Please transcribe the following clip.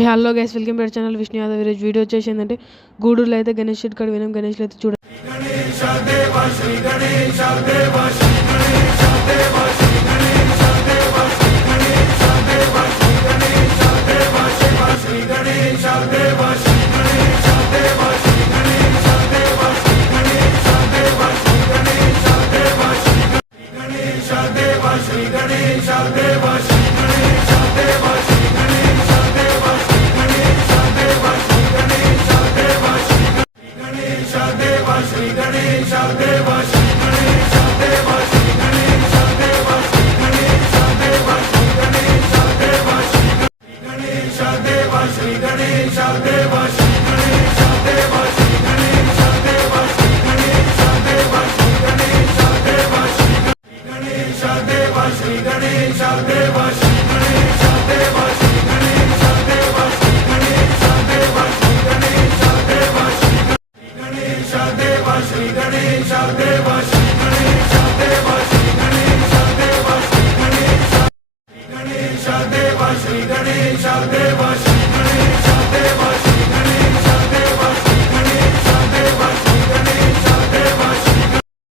Hey hello guys, welcome to our channel Vishnu యాదవ్. ఈరోజు వీడియో వచ్చేసి ఏంటంటే గూడూరులో అయితే గణేష్ షెడ్ కాడ వినం. గణేష్లో అయితే చూడండి. Shri Ganesha Deva